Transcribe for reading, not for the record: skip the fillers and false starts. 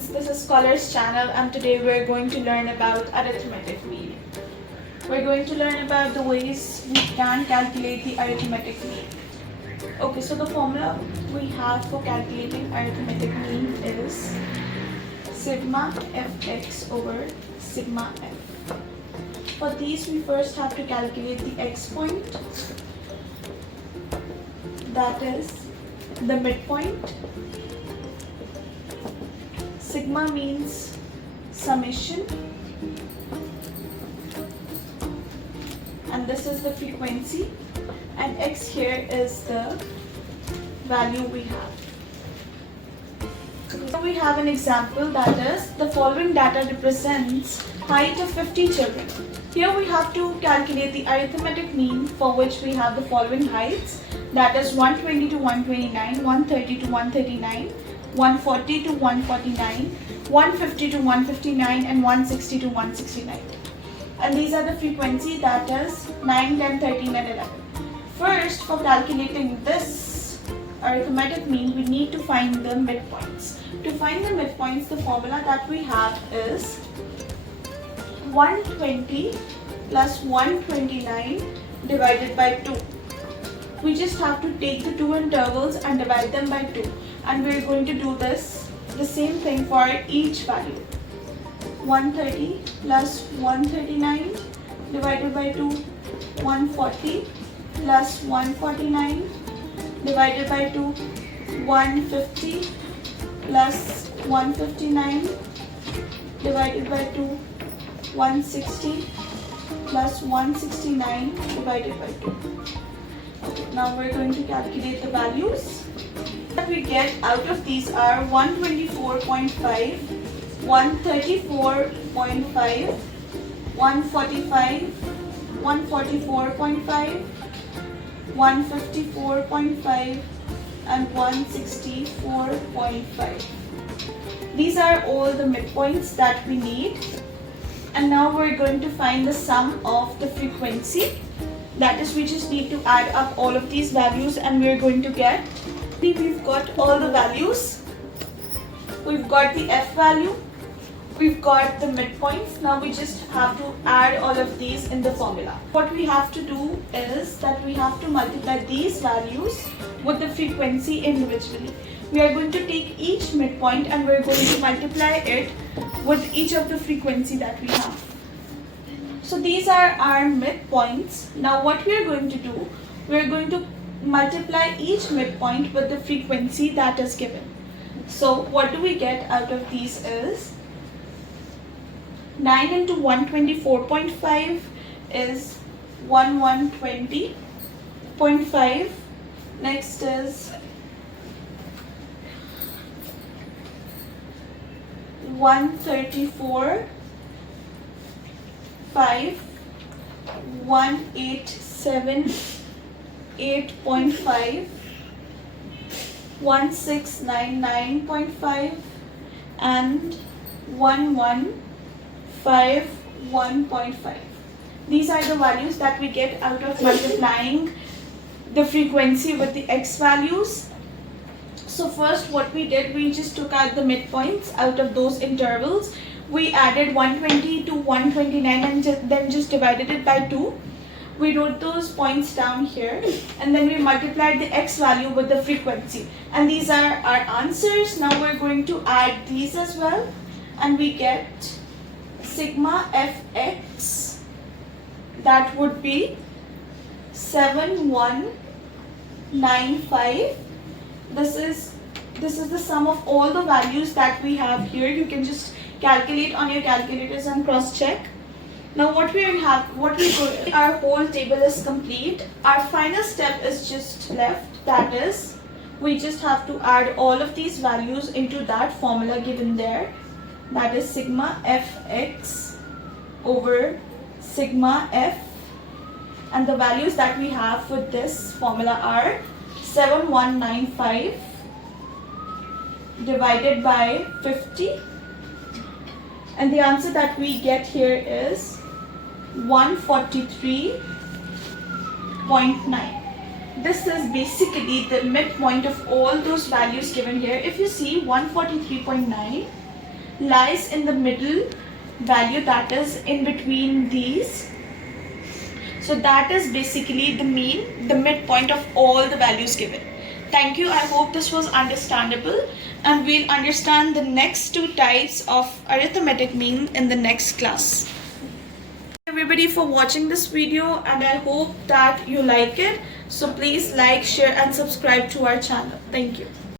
students, this is Scholars Channel and today we're going to learn about arithmetic mean. We're going to learn about the ways we can calculate the arithmetic mean. Okay, so the formula we have for calculating arithmetic mean is sigma fx over sigma f. For these we first have to calculate the x point, that is the midpoint. Sigma means summation and this is the frequency, and x here is the value we have. So we have an example, that is the following data represents height of 50 children. Here we have to calculate the arithmetic mean, for which we have the following heights, that is 120 to 129, 130 to 139, 140 to 149, 150 to 159 and 160 to 169. And these are the frequency, that is 9, 10, 13 and 11. First, for calculating this arithmetic mean, we need to find the midpoints. To find the midpoints, the formula that we have is 120 plus 129 divided by 2. We just have to take the two intervals and divide them by 2. And we're going to do the same thing for each value. 130 plus 139 divided by 2, 140 plus 149 divided by 2, 150 plus 159 divided by 2, 160 plus 169 divided by 2. Okay, now we're going to calculate the values. What we get out of these are 124.5, 134.5, 145, 144.5, 154.5 and 164.5. These are all the midpoints that we need. And now we're going to find the sum of the frequency. That is, we just need to add up all of these values and we're going to get, we've got all the values. We've got the f value. We've got the midpoints. Now we just have to add all of these in the formula. What we have to do is that we have to multiply these values with the frequency individually. We are going to take each midpoint and we're going to multiply it with each of the frequency that we have. So these are our midpoints. Now what we are going to do, we are going to multiply each midpoint with the frequency that is given. So what do we get out of these is 9 into 124.5 is 1120.5. Next is 134, 5, 1878.5, 1699.5 and 1151.5. These are the values that we get out of multiplying the frequency with the x values. So first what we did, we just took out the midpoints out of those intervals. We added 120 to 129 and then just divided it by 2. We wrote those points down here and then we multiplied the x value with the frequency. And these are our answers. Now we're going to add these as well and we get sigma fx, that would be 7195. This is the sum of all the values that we have here. You can just calculate on your calculators and cross check. Now our whole table is complete. Our final step is just left, that is we just have to add all of these values into that formula given there, that is sigma fx over sigma f, and the values that we have with this formula are 7195 divided by 50, and the answer that we get here is 143.9. This is basically the midpoint of all those values given here. If you see 143.9, lies in the middle value, that is in between these. So that is basically the mean, the midpoint of all the values given. Thank you. I hope this was understandable, and we'll understand the next two types of arithmetic mean in the next class. Everybody for watching this video, and I hope that you like it. So please like, share and subscribe to our channel. Thank you.